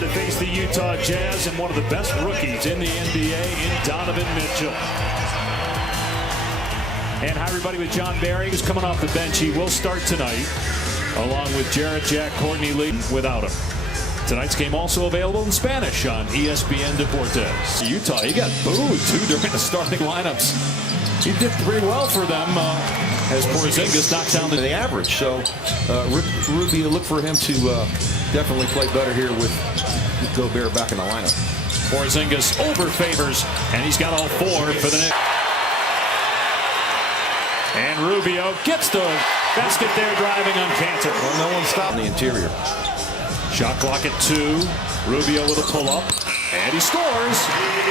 to face the Utah Jazz and one of the best rookies in the NBA in Donovan Mitchell. And hi, everybody, with John Barry, who's coming off the bench. He will start tonight, along with Jarrett Jack, Courtney Lee, without him. Tonight's game also available in Spanish on ESPN Deportes. Utah, he got booed, too, during the starting lineups. He did pretty well for them as Porzingis knocked down the average. So, Rubio, look for him to definitely play better here with Gobert back in the lineup. Porzingis over Favors, and he's got all four for the Knicks. And Rubio gets the basket there, driving on Cantor. Well, no one stopped in the interior. Shot clock at 2. Rubio with a pull-up, and he scores.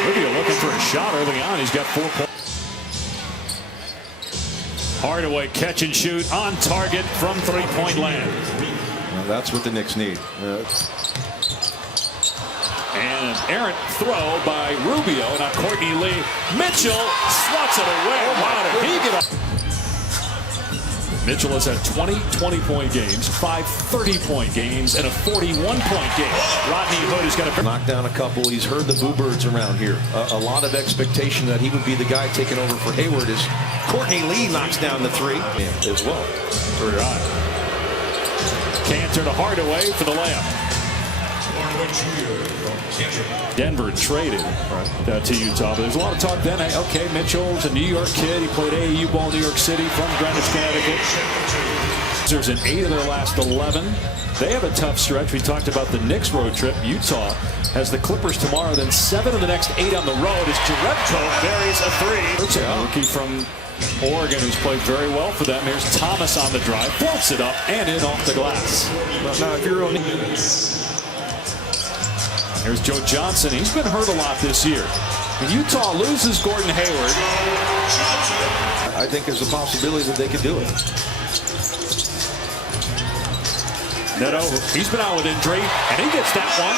Rubio looking for a shot early on. He's got 4 points. Hardaway catch and shoot on target from three-point land. Well, that's what the Knicks need. And an errant throw by Rubio. Now Courtney Lee. Mitchell swats it away. Wow, did he get up? Mitchell has had 20 20-point games, 5 30-point games, and a 41-point game. Rodney Hood has got a knock down a couple. He's heard the Boo Birds around here. A lot of expectation that he would be the guy taking over for Hayward as Courtney Lee knocks down the 3 as well. Very high. Cantor to Hardaway for the layup. Denver traded to Utah, but there's a lot of talk then. Okay, Mitchell's a New York kid. He played AAU ball in New York City from Greenwich, Connecticut. There's an 8 of their last 11. They have a tough stretch. We talked about the Knicks road trip. Utah has the Clippers tomorrow, then 7 of the next 8 on the road as Jerebko buries a 3. A rookie from Oregon who's played very well for them. Here's Thomas on the drive, floats it up and in off the glass. Now, if you're on Here's Joe Johnson. He's been hurt a lot this year. And Utah loses Gordon Hayward. I think there's a possibility that they could do it. Neto, he's been out with injury, and he gets that one.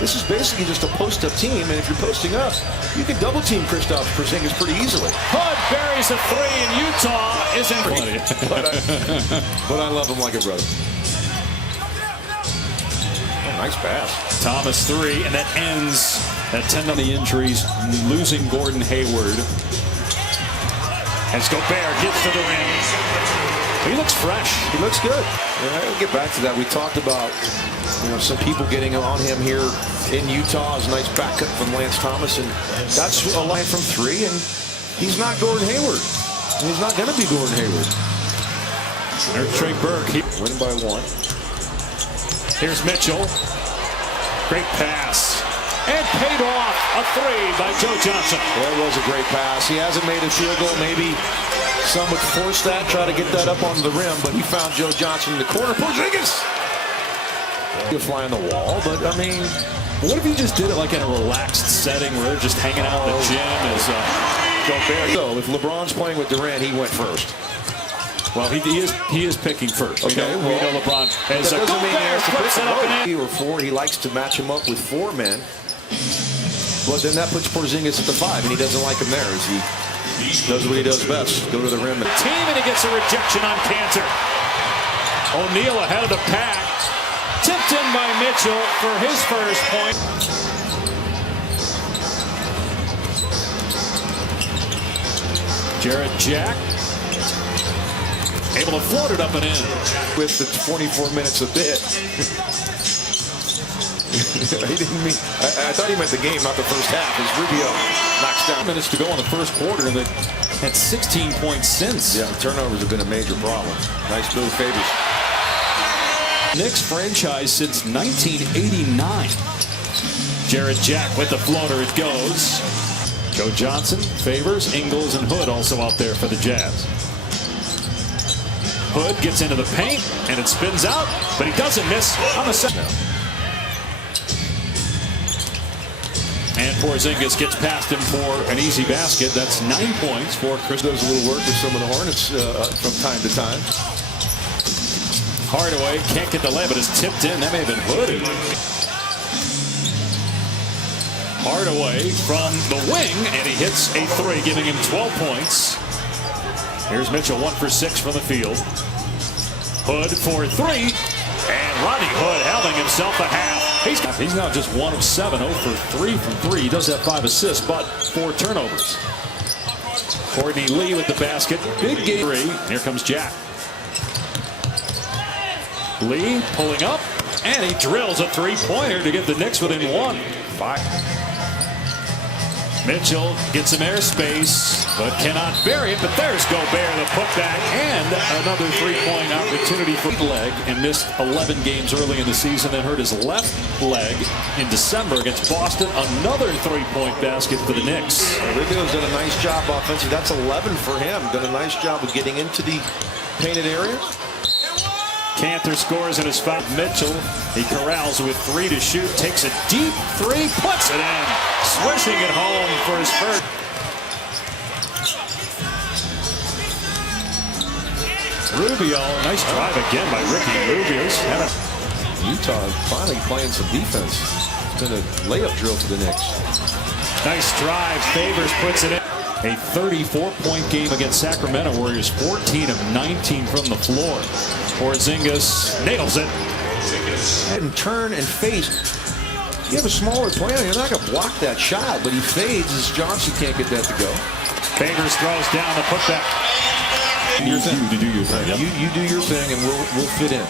This is basically just a post-up team, and if you're posting up, you can double-team Kristaps Porzingis pretty easily. Hood buries a 3, and Utah is in. But I love him like a brother. Nice pass. Thomas 3, and that ends at 10 on the injuries, losing Gordon Hayward. As Gobert gets to the rim. He looks fresh. He looks good. Yeah, we'll get back to that. We talked about some people getting on him here in Utah. It's a nice back cut from Lance Thomas, and that's a line from 3, and he's not Gordon Hayward. He's not going to be Gordon Hayward. There's Trey Burke. Win by 1. Here's Mitchell. Great pass. And paid off a 3 by Joe Johnson. That was a great pass. He hasn't made a field goal. Maybe some would force that, try to get that up onto the rim, but he found Joe Johnson in the corner. Porzingis! He'll fly on the wall, but I mean, what if he just did it like in a relaxed setting where they're just hanging out in the gym as Gobert? So if LeBron's playing with Durant, he went first. Well, he is picking first. Okay, we know LeBron has that doesn't mean he has to pick it up and 3 or 4. He likes to match him up with 4 men. But then that puts Porzingis at the 5, and he doesn't like him there. He does what he does best, go to the rim. Team, and he gets a rejection on Cantor. O'Neal ahead of the pack. Tipped in by Mitchell for his first point. Jarrett Jack. Able to float it up and in. With the 24 minutes a bit. He didn't mean. I thought he meant the game, not the first half. As Rubio knocks down. Minutes to go in the first quarter, and they had 16 points since. Yeah, turnovers have been a major problem. Nice move, Favors. Knicks franchise since 1989. Jarrett Jack with the floater. It goes. Joe Johnson, Favors, Ingles, and Hood also out there for the Jazz. Hood gets into the paint, and it spins out, but he doesn't miss on the second. And Porzingis gets past him for an easy basket. That's 9 points for Chris. Does a little work with some of the Hornets from time to time. Hardaway can't get the layup, but it's tipped in. That may have been Hood. Hardaway from the wing, and he hits a 3, giving him 12 points. Here's Mitchell, 1 for 6 from the field. Hood for 3, and Rodney Hood having himself a half. He's now just 1 of 7, 0 for 3 from 3. He does have 5 assists, but 4 turnovers. Courtney Lee with the basket. Big game 3. Here comes Jack. Lee pulling up, and he drills a three-pointer to get the Knicks within 1. 5. Mitchell gets some airspace, but cannot bury it. But there's Gobert, the putback, and another three-point opportunity for leg, and missed 11 games early in the season, then hurt his left leg in December against Boston. Another three-point basket for the Knicks. Rubio's done a nice job offensively. That's 11 for him. Done a nice job of getting into the painted area. Cantor scores in his foul. Mitchell, he corrals with 3 to shoot, takes a deep 3, puts it in, swishing it home for his first. Rubio, nice drive again by Ricky Rubio. Utah finally playing some defense. It's been a layup drill to the Knicks. Nice drive, Favors puts it in. A 34-point game against Sacramento Warriors, 14 of 19 from the floor. Porzingis nails it. And turn and face. You have a smaller player, you're not going to block that shot, but he fades as Johnson can't get that to go. Favors throws down the putback. You do your thing. Yep. You do your thing, and we'll fit in.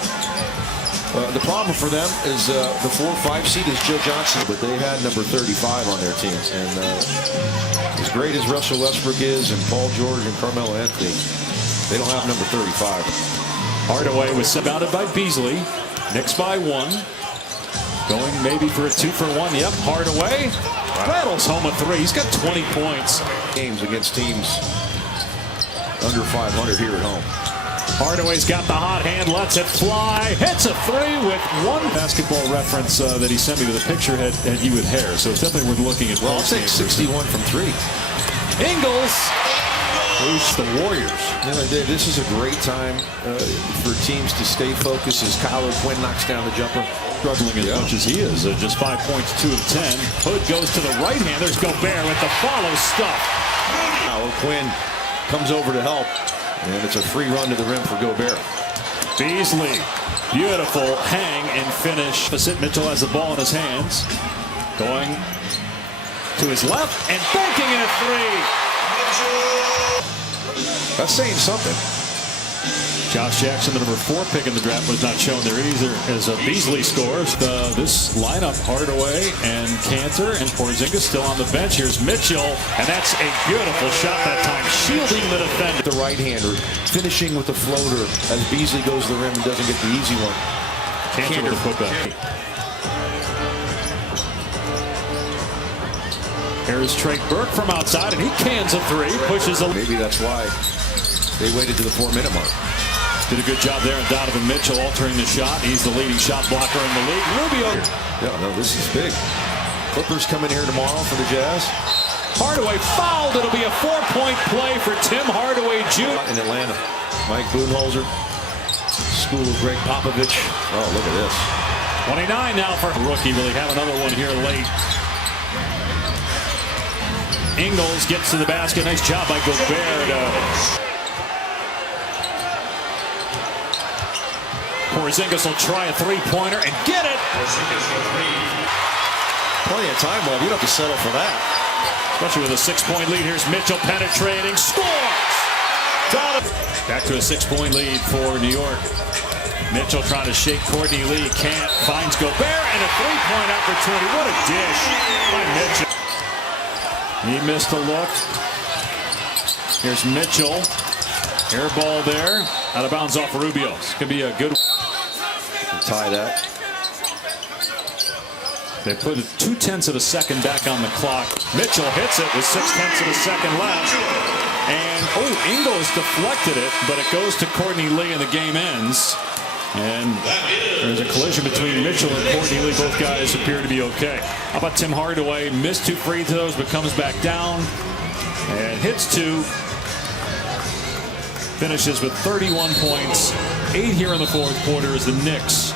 The problem for them is the 4-5 seed is Joe Johnson, but they had number 35 on their team. And as great as Russell Westbrook is, and Paul George and Carmelo Anthony, they don't have number 35. Hardaway was surrounded by Beasley. Knicks by 1. Going maybe for a 2 for 1. Yep, Hardaway rattles home a 3. He's got 20 points. Games against teams under 500 here at home. Hardaway's got the hot hand, lets it fly, hits a 3 with 1 basketball reference that he sent me with a picture had you with hair, so it's definitely worth looking at. Well, I'll take 61 from 3. Ingles boosts the Warriors. You know, this is a great time for teams to stay focused as Kyle O'Quinn knocks down the jumper. Struggling as much as he is, just 5 points, 2 of 10. Hood goes to the right hand. There's Gobert with the follow stuff. Now O'Quinn comes over to help. And it's a free run to the rim for Gobert. Beasley, beautiful hang and finish. Mitchell has the ball in his hands. Going to his left and banking in a 3. That's saying something. Josh Jackson, the number 4 pick in the draft, was not shown there either as Beasley scores. This lineup, Hardaway and Cantor and Porzingis still on the bench. Here's Mitchell, and that's a beautiful shot that time, shielding the defender. The right-hander, finishing with the floater as Beasley goes to the rim and doesn't get the easy one. Cantor with a putback. Here's Trey Burke from outside, and he cans a 3, pushes a... Maybe that's why they waited to the 4-minute mark. Did a good job there, and Donovan Mitchell altering the shot. He's the leading shot blocker in the league. Rubio. Yeah, no, this is big. Clippers coming here tomorrow for the Jazz. Hardaway fouled. It'll be a 4-point play for Tim Hardaway Jr. In Atlanta, Mike Budenholzer, school of Greg Popovich. Oh, look at this. 29 now for rookie. Will he have another one here late? Ingles gets to the basket. Nice job by Gobert. Porzingis will try a 3-pointer and get it. Plenty of time left. You don't have to settle for that. Especially with a 6-point lead. Here's Mitchell penetrating. Scores! Back to a 6-point lead for New York. Mitchell trying to shake Courtney Lee. Can't. Finds Gobert and a 3-point opportunity. What a dish by Mitchell. He missed a look. Here's Mitchell. Air ball there. Out of bounds off Rubio. It's going to be a good... Tie that. They put 0.2 of a second back on the clock. Mitchell hits it with 0.6 of a second left. And, Ingles deflected it, but it goes to Courtney Lee and the game ends. And there's a collision between Mitchell and Courtney Lee. Both guys appear to be okay. How about Tim Hardaway? Missed 2 free throws, but comes back down and hits 2. Finishes with 31 points. 8 here in the 4th quarter as the Knicks